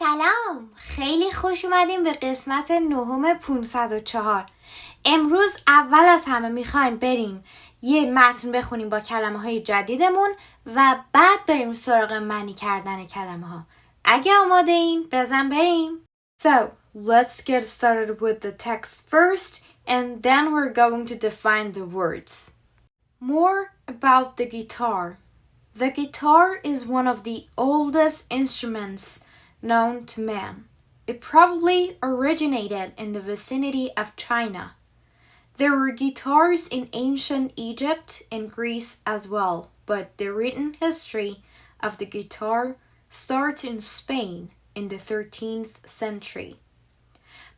سلام، خیلی خوش اومدیم به قسمت 9 504. امروز اول از همه میخوایم بریم یه متن بخونیم با کلمه های جدیدمون و بعد بریم سراغ معنی کردن کلمه ها. اگه آماده این بزن بریم. So, let's get started with the text first and then we're going to define the words. More about the guitar. The guitar is one of the oldest instruments known to man. It probably originated in the vicinity of China. There were guitars in ancient Egypt and Greece as well, but the written history of the guitar starts in Spain in the 13th century.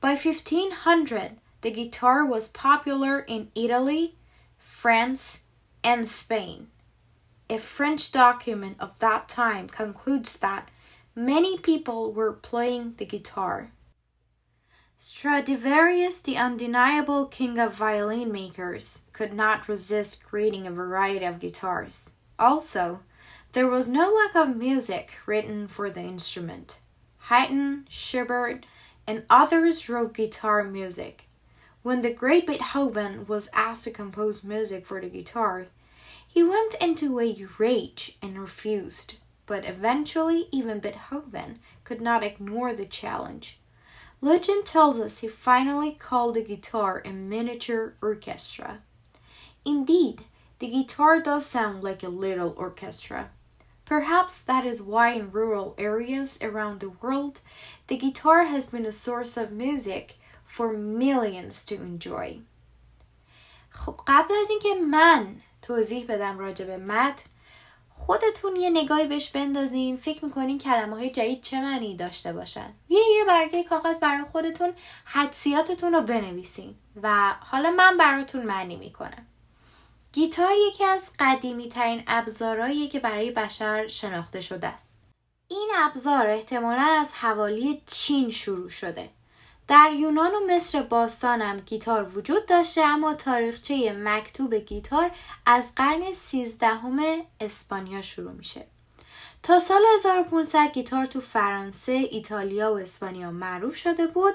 By 1500, the guitar was popular in Italy, France, and Spain. A French document of that time concludes that many people were playing the guitar. Stradivarius, the undeniable king of violin makers, could not resist creating a variety of guitars. Also, there was no lack of music written for the instrument. Haydn, Schubert, and others wrote guitar music. When the great Beethoven was asked to compose music for the guitar, he went into a rage and refused. But eventually even Beethoven could not ignore the challenge. Legend tells us he finally called the guitar a miniature orchestra. Indeed, the guitar does sound like a little orchestra. Perhaps that is why in rural areas around the world, the guitar has been a source of music for millions to enjoy. خب قبل از اینکه من توضیح بدم راجع به متن، خودتون یه نگاهی بهش بندازین. فکر میکنین کلمه های جدید چه معنی داشته باشن؟ یه برگه کاغذ برای خودتون حدسیاتتون رو بنویسین و حالا من براتون معنی میکنم. گیتار یکی از قدیمی ترین ابزارهاییه که برای بشر شناخته شده است. این ابزار احتمالاً از حوالی چین شروع شده. در یونان و مصر باستان هم گیتار وجود داشته، اما تاریخچه مکتوب گیتار از قرن 13 اسپانیا شروع میشه. تا سال 1500 گیتار تو فرانسه، ایتالیا و اسپانیا معروف شده بود.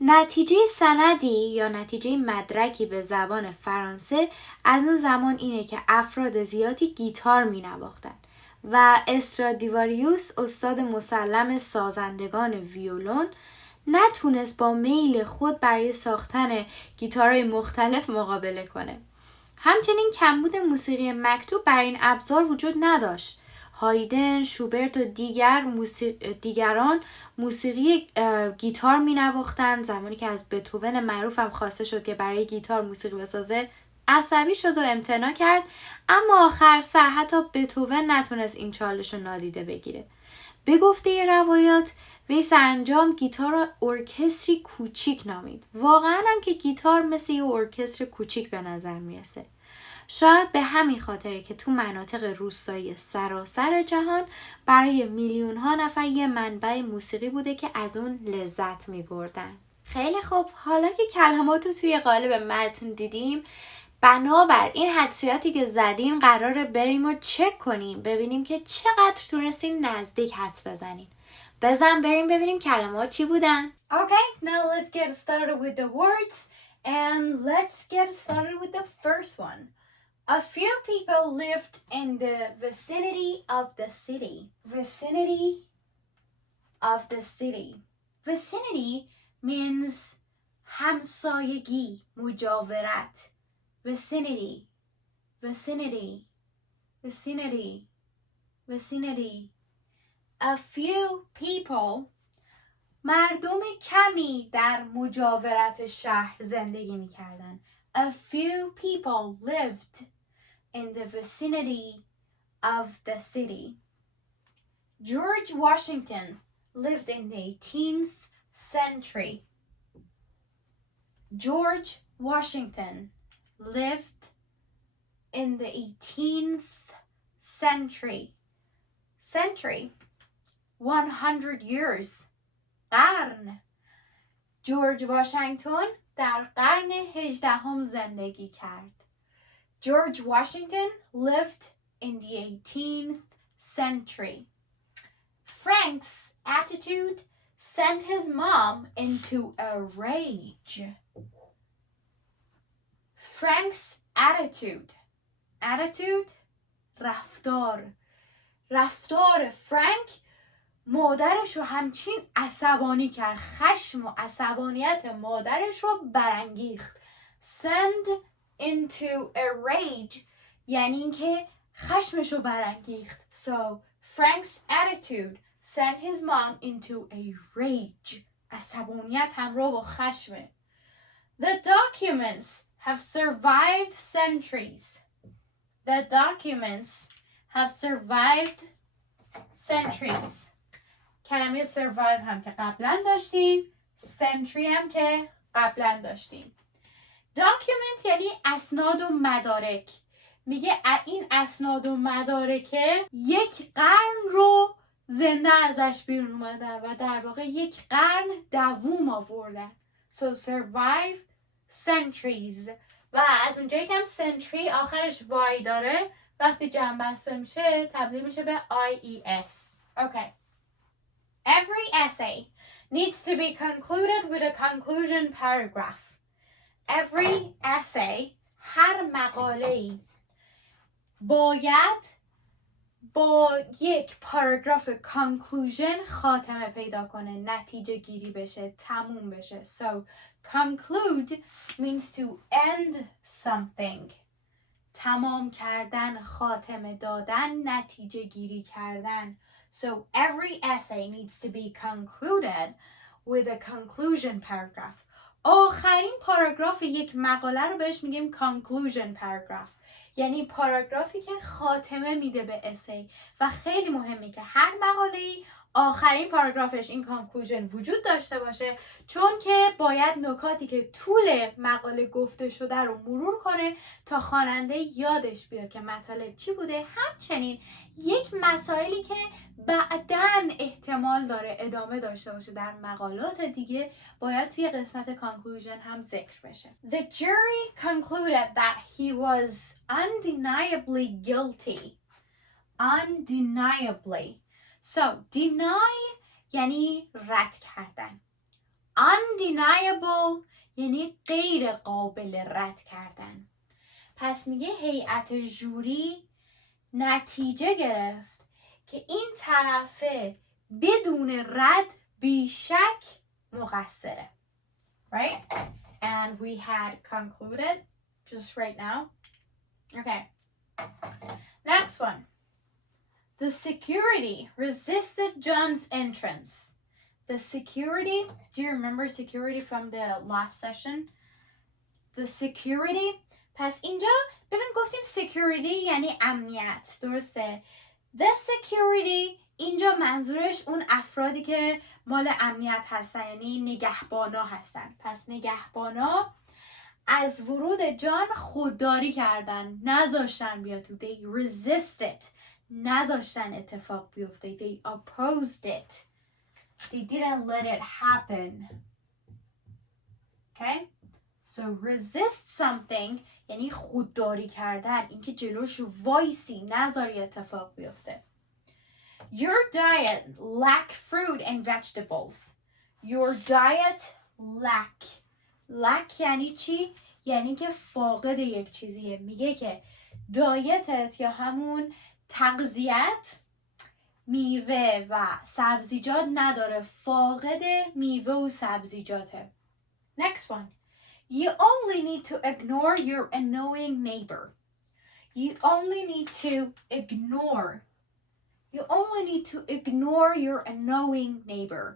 نتیجه سندی یا نتیجه مدرکی به زبان فرانسه از اون زمان اینه که افراد زیادی گیتار می نواختن و استرادیواریوس استاد مسلم سازندگان ویولون نتونست با میل خود برای ساختن گیتارهای مختلف مقابله کنه. همچنین کمبود موسیقی مکتوب برای این ابزار وجود نداشت. هایدن، شوبرت و دیگران موسیقی گیتار می نواختن. زمانی که از بتوون معروف هم خواسته شد که برای گیتار موسیقی بسازه، عصبی شد و امتناع کرد، اما آخر سر حتی بتوون نتونست این چالش رو نادیده بگیره. به گفته روایات وی سرانجام گیتار را ارکستری کوچیک نامید. واقعا هم که گیتار مثل یه ارکستر کوچیک به نظر میرسه. شاید به همین خاطره که تو مناطق روستایی سراسر جهان برای میلیون ها نفر یه منبع موسیقی بوده که از اون لذت میبردن. خیلی خوب، حالا که کلمات رو توی قالب متن دیدیم، بنابر این حدسیاتی که زدیم قراره بریم و چک کنیم ببینیم که چقدر تونستیم نزدیک حدس بزنیم. بزن بریم ببینیم کلمات چی بودن. Okay, now let's get started with the words and let's get started with the first one. A few people lived in the vicinity of the city. Vicinity of the city. Vicinity means همسایگی، مجاورت. Vicinity, vicinity, vicinity, vicinity. A few people, مردم کمی در مجاورت شهر زندگی می کردن. A few people lived in the vicinity of the city. George Washington lived in the 18th century. George Washington lived in the 18th century. Century, 100 years. قرن. جورج واشنگتن در قرن 18 زندگی کرد. George Washington lived in the 18th century. Frank's attitude sent his mom into a rage. Frank's attitude رفتار فرانک مادرش رو همچین عصبانی کرد. خشم و عصبانیت مادرش رو برانگیخت. send into a rage یعنی اینکه خشمش رو برانگیخت. So Frank's attitude sent his mom into a rage. عصبانیت همراه با خشمه. The documents have survived centuries. The documents have survived centuries. کلمه survive هم که قبلا داشتیم. century هم که قبلا داشتیم. document یعنی اسناد و مدارک. میگه این اسناد و مدارکه یک قرن رو زنده ازش بیرون اومدن و در واقع یک قرن دووم آوردن. So survive centuries. و از اونجایی که هم century آخرش y داره وقتی جمع بسته میشه تبدیل میشه به IES. Okay. Every essay needs to be concluded with a conclusion paragraph. Every essay هر مقاله‌ای باید با یک پاراگراف conclusion خاتمه پیدا کنه، نتیجه گیری بشه، تموم بشه. So conclude means to end something. تمام کردن، خاتمه دادن، نتیجه گیری کردن. So every essay needs to be concluded with a conclusion paragraph. آخرین پاراگراف یک مقاله رو بهش میگیم conclusion paragraph. یعنی پاراگرافی که خاتمه میده به اسی و خیلی مهمه که هر مقاله‌ای آخرین پاراگرافش این conclusion وجود داشته باشه، چون که باید نکاتی که طول مقاله گفته شده رو مرور کنه تا خواننده یادش بیاد که مطالب چی بوده. همچنین یک مسائلی که بعداً احتمال داره ادامه داشته باشه در مقالات دیگه باید توی قسمت conclusion هم ذکر بشه. The jury concluded that he was undeniably guilty. Undeniably. So, deny یعنی رد کردن. Undeniable یعنی غیر قابل رد کردن. پس میگه هیئت جوری نتیجه گرفت که این طرفه بدون رد بیشک مقصره. Right? And we had concluded just right now. Okay. Next one. The security resisted John's entrance. The security, do you remember security from the last session? The security, پس اینجا ببین گفتیم security یعنی امنیت، درسته؟ The security اینجا منظورش اون افرادی که مال امنیت هستن، یعنی نگهبانا هستن. پس نگهبانا از ورود جان خودداری کردن، نذاشتن بیاد تو. They resisted. نذاشتن اتفاق بیفته. They opposed it. They didn't let it happen. Okay? So resist something یعنی خودداری کردن، اینکه جلوش وایسی نذاری اتفاق بیفته. Your diet lack fruit and vegetables. Your diet lack یعنی چی؟ یعنی که فاقد یک چیزیه. میگه که دایتت یا همون تغذیت میوه و سبزیجات نداره، فاقد میوه و سبزیجاته. Next one. You only need to ignore your annoying neighbor. You only need to ignore your annoying neighbor.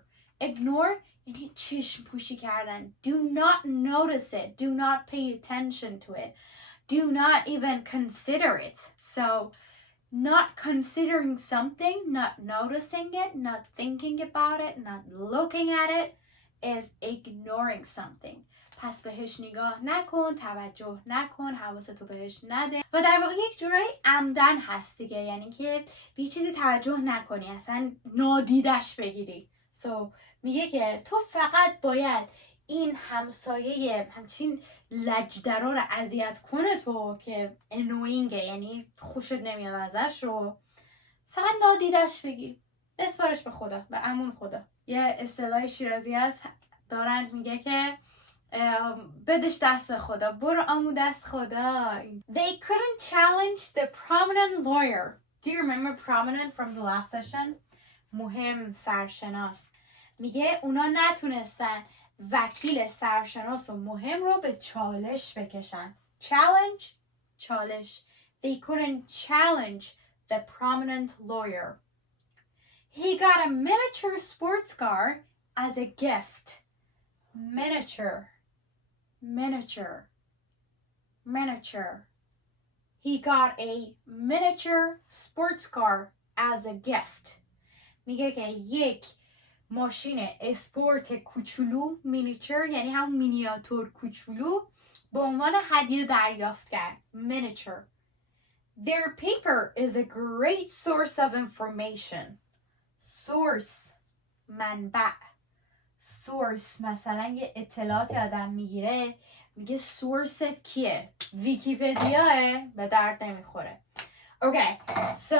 Ignore یعنی چشم پوشی کردن. Do not notice it. Do not pay attention to it. Do not even consider it. So not considering something, not noticing it, not thinking about it, not looking at it is ignoring something. پس بهش نگاه نکن، توجه نکن، حواستو بهش نده و در واقع یک جورایی عمدن هست دیگه، یعنی که به یه چیزی توجه نکنی، اصلا نادیدش بگیری. So میگه که تو فقط باید این همسایه همچین لجدرا رو اذیت کنه تو که annoying یعنی خوشت نمیاد ازش رو فقط نادیدش بگی. بسپارش به خدا، به امون خدا. یه اصطلاح شیرازی هست دارند میگه که بدش دست خدا، برو امون دست خدا. They couldn't challenge the prominent lawyer. Do you remember prominent from the last session? مهم، سرشناس. میگه اونا نتونستن وکیل سرشناس و مهم رو به چالش بکشن. Challenge، چالش. They couldn't challenge the prominent lawyer. He got a miniature sports car as a gift. Miniature. He got a miniature sports car as a gift. میگه که یک ماشین اسپورت کوچولو، مینیچر یعنی هم مینیاتور کوچولو، به عنوان هدیه دریافت کرد. Miniature. Their paper is a great source of information. Source، منبع. Source مثلا یه اطلاعات آدم میگیره، میگه سورست کیه؟ ویکیپدیاه، به درد نمیخوره. Okay, so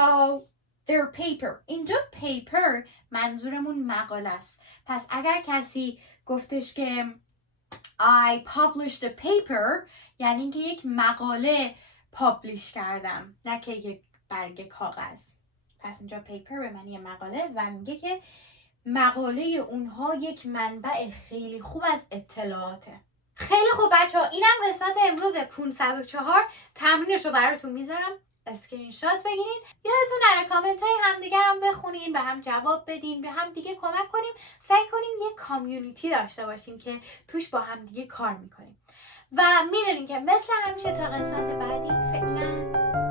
their paper. اینجا paper منظورمون مقاله است. پس اگر کسی گفتش که I published a paper، یعنی اینکه یک مقاله پابلیش کردم، نه که یک برگ کاغذ. پس اینجا paper به معنی مقاله و میگه که مقاله اونها یک منبع خیلی خوب از اطلاعاته. خیلی خوب بچه ها، اینم قسمت امروز 504. تمرینش رو براتون میذارم، اسکرین شات بگیرین، یادتون نره کامنت های همدیگر هم بخونین، به هم جواب بدین، به هم دیگه کمک کنیم، سعی کنیم یه کامیونیتی داشته باشیم که توش با هم دیگه کار میکنیم. و میدونین که مثل همیشه تا قسمت بعدی فعلا